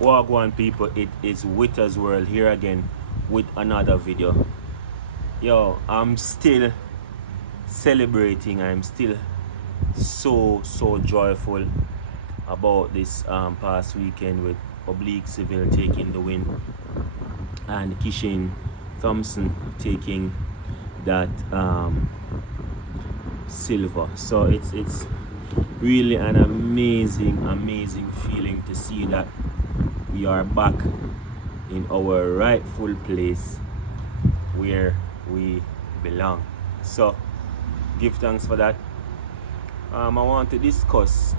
Wagwan people, it is Witter's World here again with another video. Yo, I'm still celebrating. I'm still so joyful about this past weekend with Oblique Seville taking the win and Kishin Thompson taking that silver. So it's really an amazing feeling to see that we are back in our rightful place where we belong. So give thanks for that. I want to discuss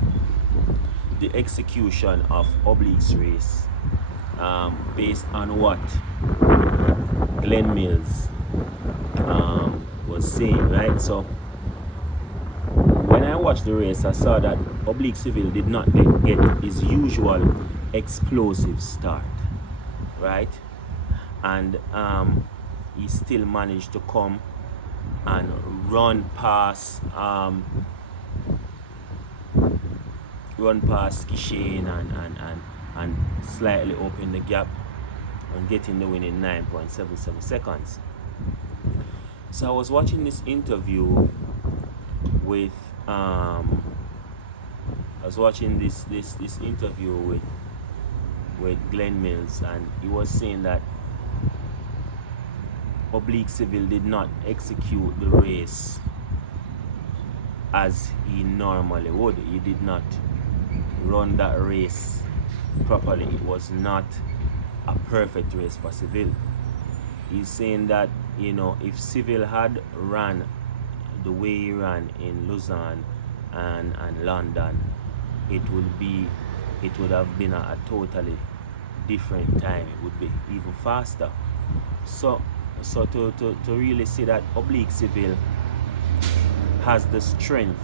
the execution of Oblique's race based on what Glen Mills was saying, right? So when I watched the race, I saw that Oblique Seville did not get his usual explosive start, right? And he still managed to come and run past Kishane and slightly open the gap and getting the win in 9.77 seconds. So I was watching this interview with this interview with Glen Mills, and he was saying that Oblique Seville did not execute the race as he normally would. He did not run that race properly. It was not a perfect race for Seville. He's saying that, you know, if Seville had ran the way he ran in Lausanne and London, it would have been a totally different time. It would be even faster. So to really see that Oblique Seville has the strength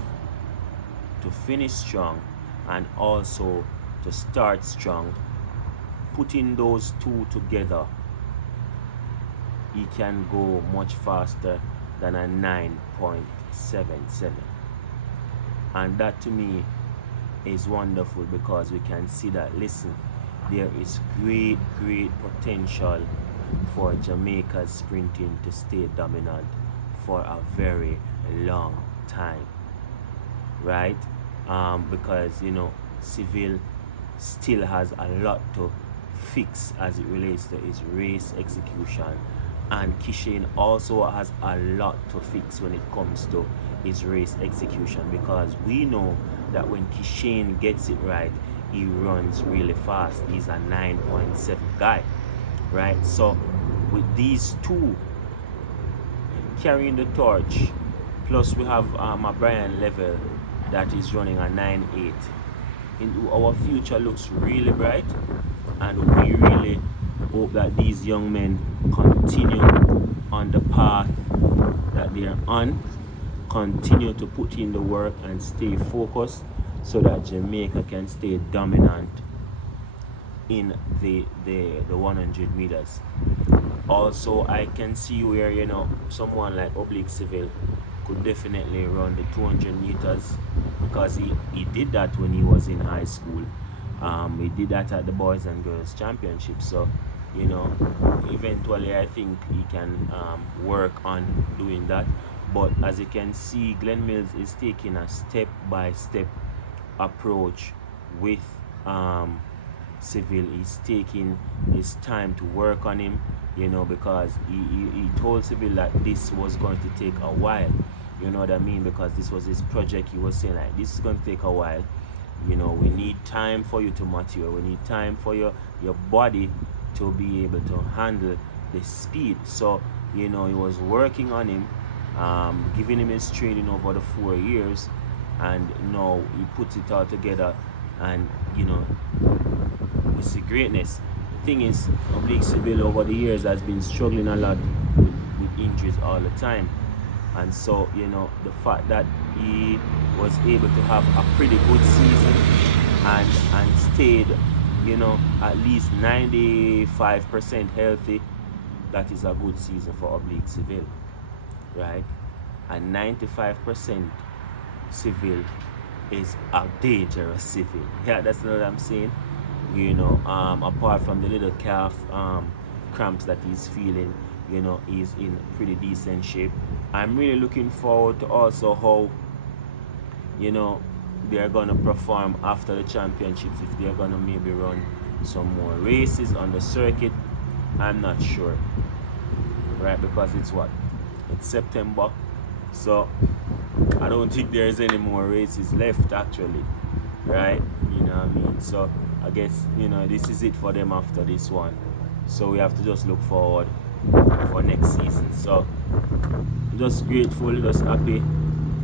to finish strong and also to start strong, putting those two together, he can go much faster than a 9.77. And that to me is wonderful, because we can see that, listen, there is great potential for Jamaica's sprinting to stay dominant for a very long time, right? Because, you know, Seville still has a lot to fix as it relates to his race execution, and Kishane also has a lot to fix when it comes to his race execution, because we know that when Kishane gets it right, he runs really fast. He's a 9.7 guy, right? So with these two carrying the torch, plus we have a Brian Level that is running a 9.8, our future looks really bright, and we really hope that these young men continue on the path that they are on, continue to put in the work and stay focused, so that Jamaica can stay dominant in the 100 meters. Also, I can see where, you know, someone like Oblique Seville could definitely run the 200 meters, because he did that when he was in high school. He did that at the Boys and Girls Championship. So, you know, eventually I think he can work on doing that. But as you can see, Glen Mills is taking a step-by-step approach with Seville. He's taking his time to work on him, you know, because he told Seville that this was going to take a while, you know what I mean, because this was his project. He was saying, like, this is going to take a while, you know, we need time for you to mature, we need time for your body to be able to handle the speed. So, you know, he was working on him, giving him his training over the 4 years, and now he puts it all together, and, you know, we see greatness. The thing is, Oblique Seville over the years has been struggling a lot with injuries all the time, and so, you know, the fact that he was able to have a pretty good season and stayed, you know, at least 95% healthy, that is a good season for Oblique Seville, right? And 95% Seville is a dangerous Seville. Yeah, that's what I'm saying. apart from the little calf cramps that he's feeling, he's in pretty decent shape. I'm really looking forward to also how, they're going to perform after the championships, if they're going to maybe run some more races on the circuit. I'm not sure, right? Because it's September, so I don't think there's any more races left actually, right? You know what I mean? So I guess, this is it for them after this one. So we have to just look forward for next season. So just grateful, just happy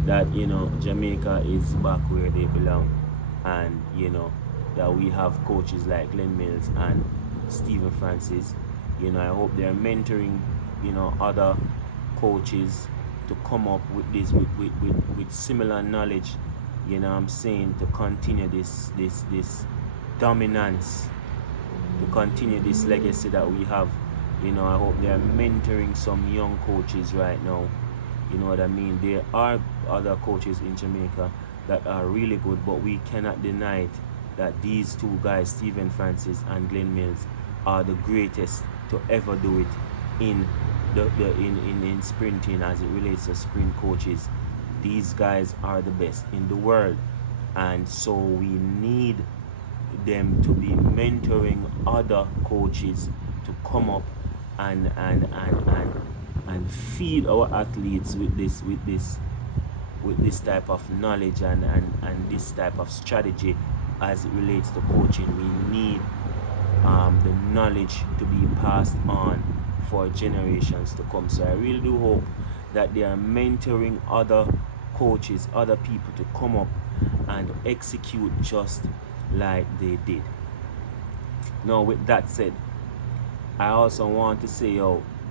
that, Jamaica is back where they belong, and, that we have coaches like Glen Mills and Stephen Francis. I hope they're mentoring, other coaches to come up with this, with similar knowledge, I'm saying, to continue this dominance, to continue this legacy that we have. I hope they're mentoring some young coaches right now. You know what I mean? There are other coaches in Jamaica that are really good, but we cannot deny it that these two guys, Stephen Francis and Glen Mills, are the greatest to ever do it in in sprinting, as it relates to sprint coaches. These guys are the best in the world, and so we need them to be mentoring other coaches to come up and feed our athletes with this type of knowledge and this type of strategy as it relates to coaching. We need the knowledge to be passed on for generations to come. So I really do hope that they are mentoring other coaches, other people, to come up and execute just like they did. Now, with that said, I also want to say,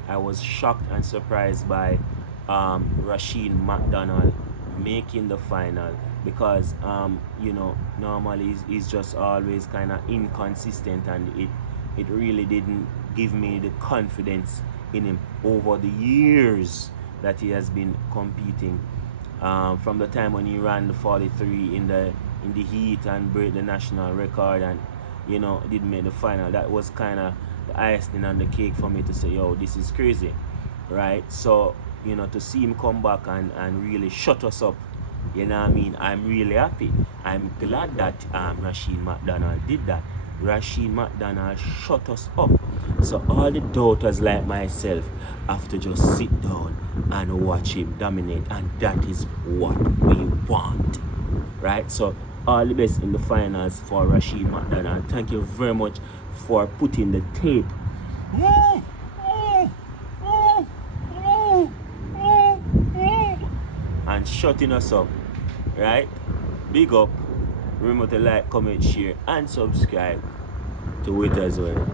I was shocked and surprised by Rashid McDonald making the final, because normally he's just always kind of inconsistent, and it really didn't give me the confidence in him over the years that he has been competing, from the time when he ran the 43 in the heat and broke the national record, and didn't make the final. That was kind of the icing on the cake for me to say, this is crazy, right? So to see him come back and really shut us up, I'm really happy. I'm glad that Rashid McDonald did that. Rashid McDonald shut us up. So all the doubters like myself have to just sit down and watch him dominate, and that is what we want, right? So all the best in the finals for Rashid McDonald. Thank you very much for putting the tape and shutting us up, right? Big up. Remember to like, comment, share, and subscribe to it as well.